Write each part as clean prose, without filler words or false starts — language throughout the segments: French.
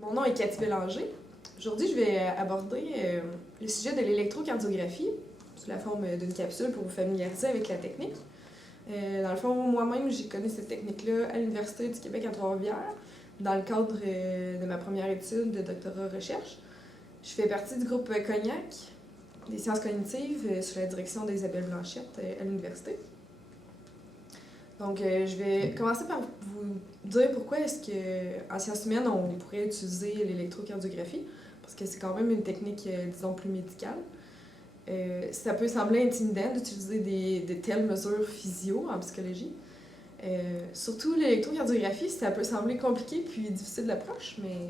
Mon nom est Cathy Bélanger. Aujourd'hui, je vais aborder le sujet de l'électrocardiographie sous la forme d'une capsule pour vous familiariser avec la technique. Dans le fond, moi-même, j'ai connu cette technique-là à l'Université du Québec à Trois-Rivières, dans le cadre de ma première étude de doctorat recherche. Je fais partie du groupe Cognac, des sciences cognitives, sous la direction d'Isabelle Blanchette à l'université. Donc, je vais commencer par vous dire pourquoi est-ce qu'en sciences humaines, on pourrait utiliser l'électrocardiographie, parce que c'est quand même une technique, disons, plus médicale. Ça peut sembler intimidant d'utiliser de telles mesures physio en psychologie. Surtout l'électrocardiographie, ça peut sembler compliqué puis difficile d'approche, mais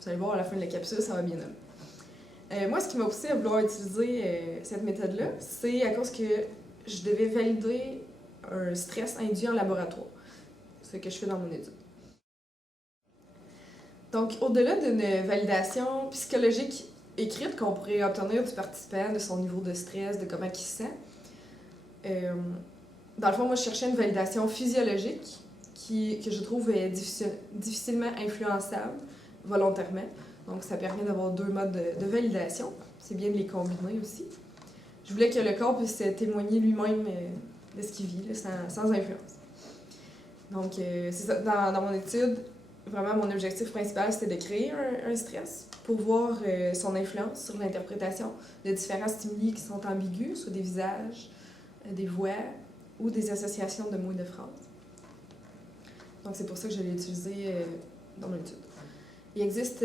vous allez voir à la fin de la capsule, ça va bien aller. Moi, ce qui m'a poussé à vouloir utiliser cette méthode-là, c'est à cause que je devais valider un stress induit en laboratoire, ce que je fais dans mon étude. Donc, au-delà d'une validation psychologique écrite qu'on pourrait obtenir du participant, de son niveau de stress, de comment il se sent, dans le fond, moi, je cherchais une validation physiologique que je trouve difficilement influençable volontairement. Donc, ça permet d'avoir deux modes de validation. C'est bien de les combiner aussi. Je voulais que le corps puisse témoigner lui-même de ce qu'il vit, là, sans influence. Donc, c'est ça. Dans mon étude, vraiment, mon objectif principal, c'était de créer un stress pour voir son influence sur l'interprétation de différents stimuli qui sont ambigus, soit des visages, des voix ou des associations de mots et de phrases. Donc, c'est pour ça que je l'ai utilisé dans mon étude. Il existe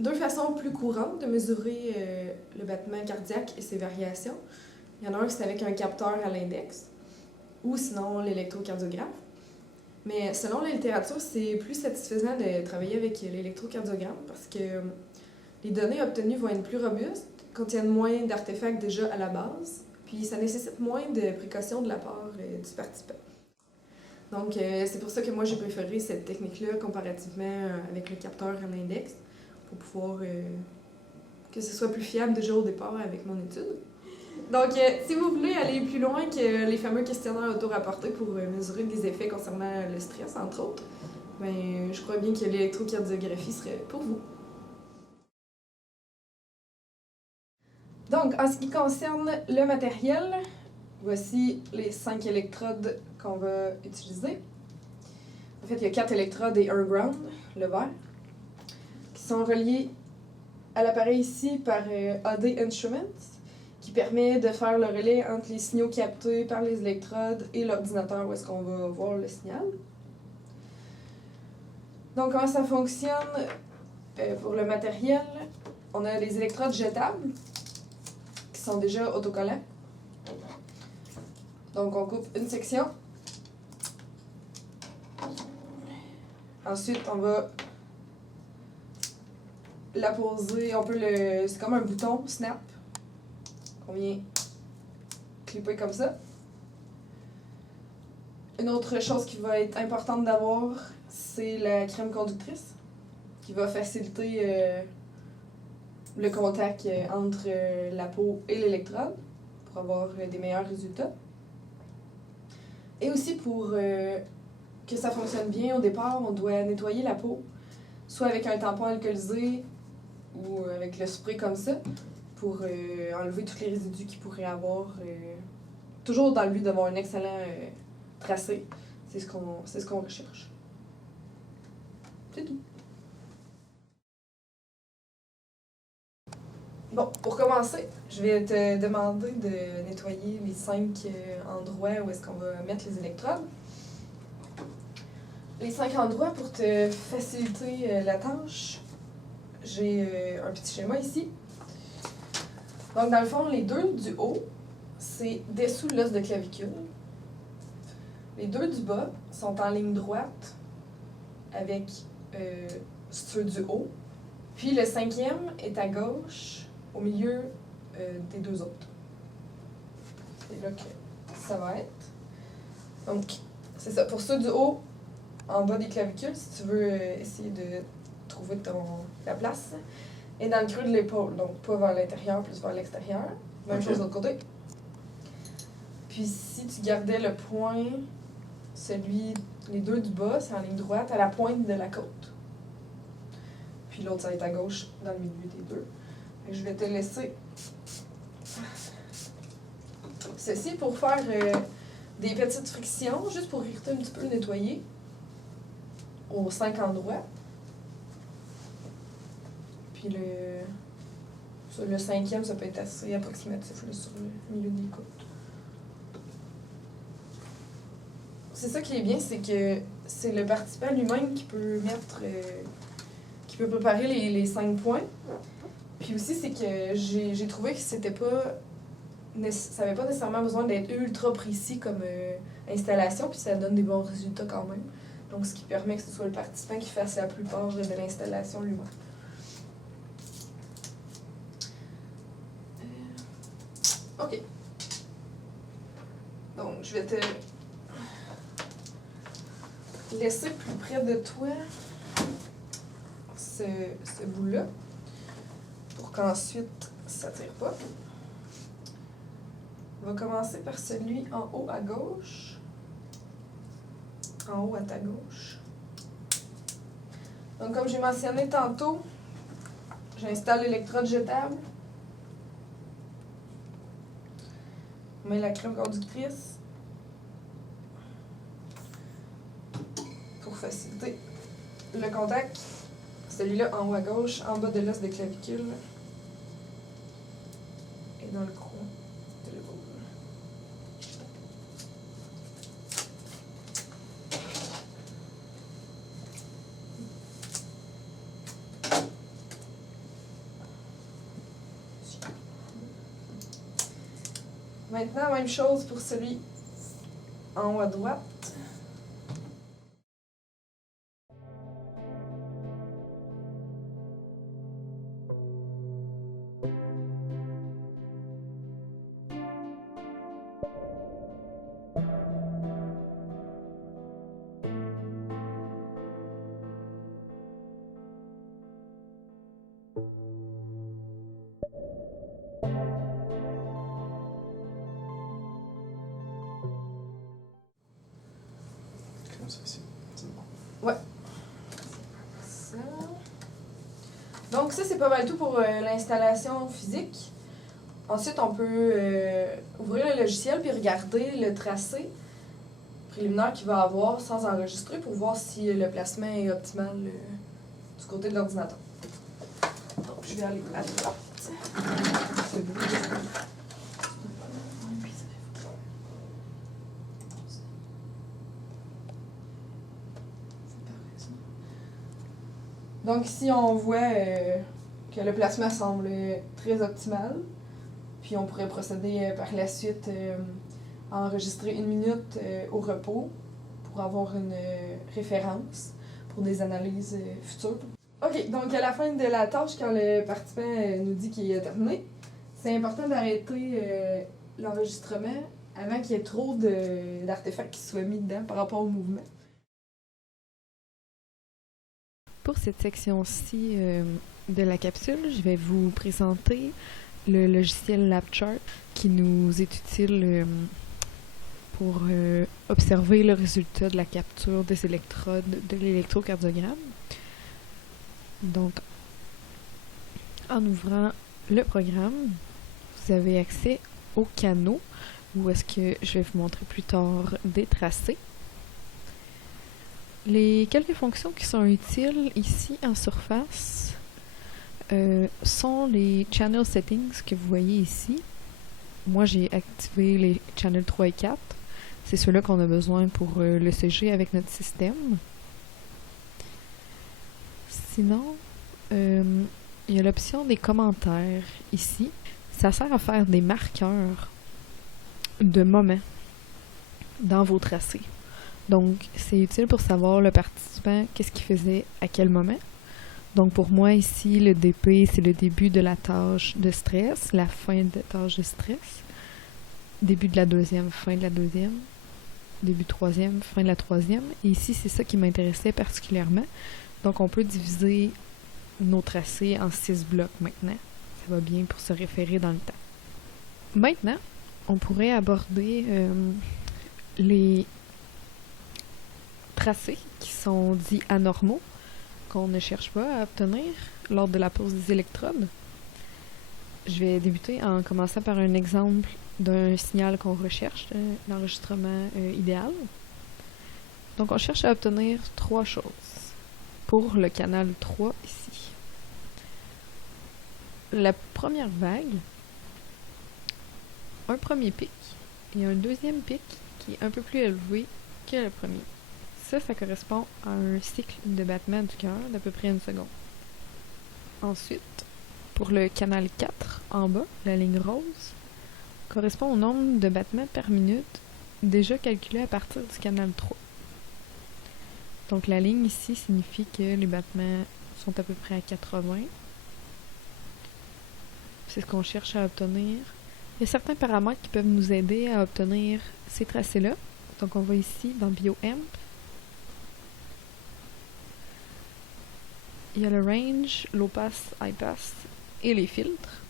deux façons plus courantes de mesurer le battement cardiaque et ses variations. Il y en a un qui c'est avec un capteur à l'index, ou sinon l'électrocardiographe. Mais selon la littérature, c'est plus satisfaisant de travailler avec l'électrocardiogramme parce que les données obtenues vont être plus robustes, contiennent moins d'artefacts déjà à la base, puis ça nécessite moins de précautions de la part du participant. Donc, c'est pour ça que moi, j'ai préféré cette technique-là comparativement avec le capteur à l'index, pour pouvoir que ce soit plus fiable déjà au départ avec mon étude. Donc, si vous voulez aller plus loin que les fameux questionnaires auto-rapportés pour mesurer des effets concernant le stress, entre autres, ben, je crois bien que l'électrocardiographie serait pour vous. Donc, en ce qui concerne le matériel, voici les 5 électrodes qu'on va utiliser. En fait, il y a 4 électrodes et un ground, le vert, qui sont reliés à l'appareil ici par AD Instruments, qui permet de faire le relais entre les signaux captés par les électrodes et l'ordinateur où est-ce qu'on va voir le signal. Donc, comment ça fonctionne pour le matériel? On a les électrodes jetables, qui sont déjà autocollants. Donc, on coupe une section. Ensuite, on va la poser, c'est comme un bouton snap qu'on vient clipper comme ça. Une autre chose qui va être importante d'avoir, c'est la crème conductrice qui va faciliter le contact entre la peau et l'électrode pour avoir des meilleurs résultats. Et aussi pour que ça fonctionne bien au départ, on doit nettoyer la peau, soit avec un tampon alcoolisé ou avec le spray comme ça, pour enlever tous les résidus qu'il pourrait avoir, toujours dans le but d'avoir un excellent tracé. C'est ce qu'on recherche. C'est tout. Bon, pour commencer, je vais te demander de nettoyer les 5 endroits où est-ce qu'on va mettre les électrodes. Les 5 endroits, pour te faciliter la tâche, j'ai un petit schéma ici. Donc, dans le fond, les 2 du haut, c'est dessous l'os de clavicule. Les 2 du bas sont en ligne droite avec ceux du haut. Puis le 5e est à gauche, au milieu des 2 autres. C'est là que ça va être. Donc, c'est ça. Pour ceux du haut, en bas des clavicules, si tu veux essayer de trouver la place, et dans le creux de l'épaule. Donc, pas vers l'intérieur, plus vers l'extérieur. Même chose de l'autre côté. Puis, si tu gardais le point les deux du bas, c'est en ligne droite, à la pointe de la côte. Puis l'autre, ça va être à gauche, dans le milieu des deux. Fait que je vais te laisser ceci pour faire des petites frictions, juste pour irriter un petit peu le nettoyer aux 5 endroits. Puis le cinquième, ça peut être assez approximatif là, sur le milieu des côtes. C'est ça qui est bien, c'est que c'est le participant lui-même qui peut mettre, qui peut préparer les 5 points. Puis aussi, c'est que j'ai trouvé que c'était pas, ça n'avait pas nécessairement besoin d'être ultra précis comme installation, puis ça donne des bons résultats quand même. Donc, ce qui permet que ce soit le participant qui fasse la plupart de l'installation lui-même. OK. Donc, je vais te laisser plus près de toi ce bout-là pour qu'ensuite ça tire pas. On va commencer par celui en haut à gauche. En haut à ta gauche. Donc, comme j'ai mentionné tantôt, j'installe l'électrode jetable. On met la crème conductrice pour faciliter le contact. Celui-là en haut à gauche, en bas de l'os de clavicule et dans le coin de l'épaule. Maintenant, même chose pour celui en haut à droite. C'est bon. Ouais. Ça. Donc ça, c'est pas mal tout pour l'installation physique. Ensuite, on peut ouvrir le logiciel puis regarder le tracé préliminaire qu'il va avoir sans enregistrer pour voir si le placement est optimal du côté de l'ordinateur. Donc, je vais aller à droite. Donc ici, on voit que le placement semble très optimal. Puis on pourrait procéder par la suite à enregistrer 1 minute au repos pour avoir une référence pour des analyses futures. OK, donc à la fin de la tâche, quand le participant nous dit qu'il est terminé, c'est important d'arrêter l'enregistrement avant qu'il y ait trop d'artefacts qui soient mis dedans par rapport au mouvement. Pour cette section-ci de la capsule, je vais vous présenter le logiciel LabChart qui nous est utile pour observer le résultat de la capture des électrodes de l'électrocardiogramme. Donc, en ouvrant le programme, vous avez accès au canot, où est-ce que je vais vous montrer plus tard des tracés. Les quelques fonctions qui sont utiles ici en surface sont les channel settings que vous voyez ici. Moi, j'ai activé les channels 3 et 4. C'est ceux-là qu'on a besoin pour l'ECG avec notre système. Sinon, il y a l'option des commentaires ici. Ça sert à faire des marqueurs de moments dans vos tracés. Donc, c'est utile pour savoir le participant, qu'est-ce qu'il faisait à quel moment. Donc, pour moi, ici, le DP, c'est le début de la tâche de stress, la fin de la tâche de stress, début de la deuxième, fin de la deuxième, début de troisième, fin de la troisième. Et ici, c'est ça qui m'intéressait particulièrement. Donc, on peut diviser nos tracés en 6 blocs maintenant. Ça va bien pour se référer dans le temps. Maintenant, on pourrait aborder les tracés qui sont dits anormaux, qu'on ne cherche pas à obtenir lors de la pose des électrodes. Je vais débuter en commençant par un exemple d'un signal qu'on recherche, l'enregistrement idéal. Donc on cherche à obtenir 3 choses pour le canal 3 ici. La première vague, un premier pic et un deuxième pic qui est un peu plus élevé que le premier. Ça correspond à un cycle de battement du cœur d'à peu près 1 seconde. Ensuite, pour le canal 4, en bas, la ligne rose, correspond au nombre de battements par minute déjà calculé à partir du canal 3. Donc la ligne ici signifie que les battements sont à peu près à 80. C'est ce qu'on cherche à obtenir. Il y a certains paramètres qui peuvent nous aider à obtenir ces tracés-là. Donc on va ici dans BioAmp. Il y a le range, low pass, high pass et les filtres.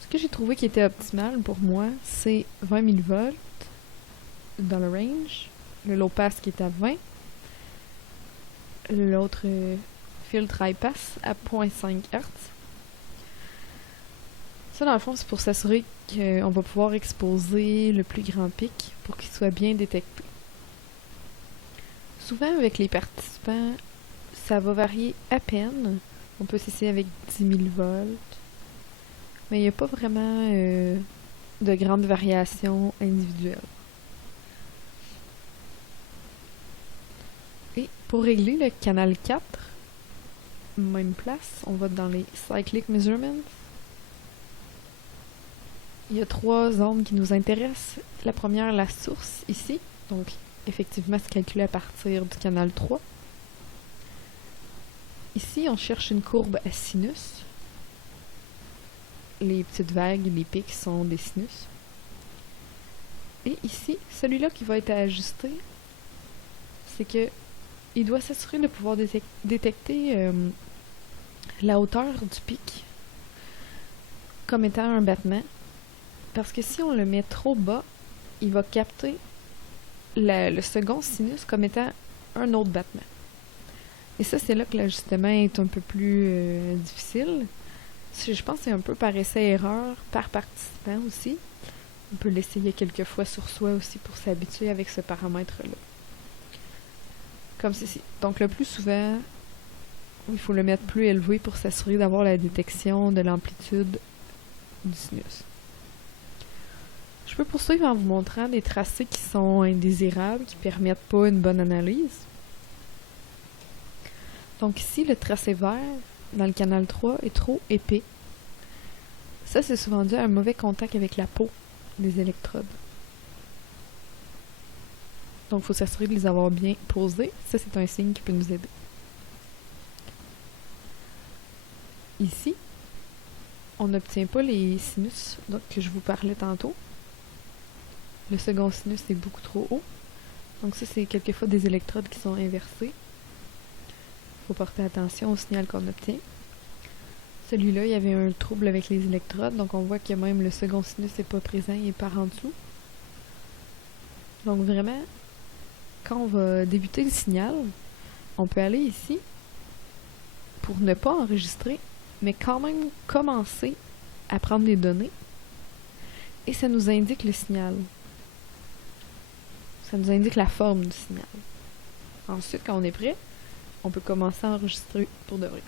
Ce que j'ai trouvé qui était optimal pour moi, c'est 20 000 volts dans le range, le low pass qui est à 20, l'autre filtre high pass à 0.5 Hz. Ça, dans le fond, c'est pour s'assurer qu'on va pouvoir exposer le plus grand pic pour qu'il soit bien détecté. Souvent, avec les participants, ça va varier à peine. On peut s'essayer avec 10 000 volts. Mais il n'y a pas vraiment de grandes variations individuelles. Et pour régler le canal 4, même place, on va dans les Cyclic Measurements. Il y a 3 zones qui nous intéressent. La première, la source, ici. Donc, effectivement, c'est calculé à partir du canal 3. Ici, on cherche une courbe à sinus. Les petites vagues, les pics sont des sinus. Et ici, celui-là qui va être ajusté, c'est que il doit s'assurer de pouvoir détecter la hauteur du pic comme étant un battement. Parce que si on le met trop bas, il va capter le second sinus comme étant un autre battement. Et ça, c'est là que l'ajustement est un peu plus difficile. Je pense que c'est un peu par essai-erreur, par participant aussi. On peut l'essayer quelques fois sur soi aussi pour s'habituer avec ce paramètre-là. Comme ceci. Donc le plus souvent, il faut le mettre plus élevé pour s'assurer d'avoir la détection de l'amplitude du sinus. Je peux poursuivre en vous montrant des tracés qui sont indésirables, qui ne permettent pas une bonne analyse. Donc ici, le tracé vert dans le canal 3 est trop épais. Ça, c'est souvent dû à un mauvais contact avec la peau des électrodes. Donc, il faut s'assurer de les avoir bien posés. Ça, c'est un signe qui peut nous aider. Ici, on n'obtient pas les sinus que je vous parlais tantôt. Le second sinus est beaucoup trop haut. Donc ça, c'est quelquefois des électrodes qui sont inversées. Il faut porter attention au signal qu'on obtient. Celui-là, il y avait un trouble avec les électrodes. Donc on voit que même le second sinus n'est pas présent, il est par en dessous. Donc vraiment, quand on va débuter le signal, on peut aller ici pour ne pas enregistrer, mais quand même commencer à prendre des données. Et ça nous indique le signal. Ça nous indique la forme du signal. Ensuite, quand on est prêt, on peut commencer à enregistrer pour de vrai.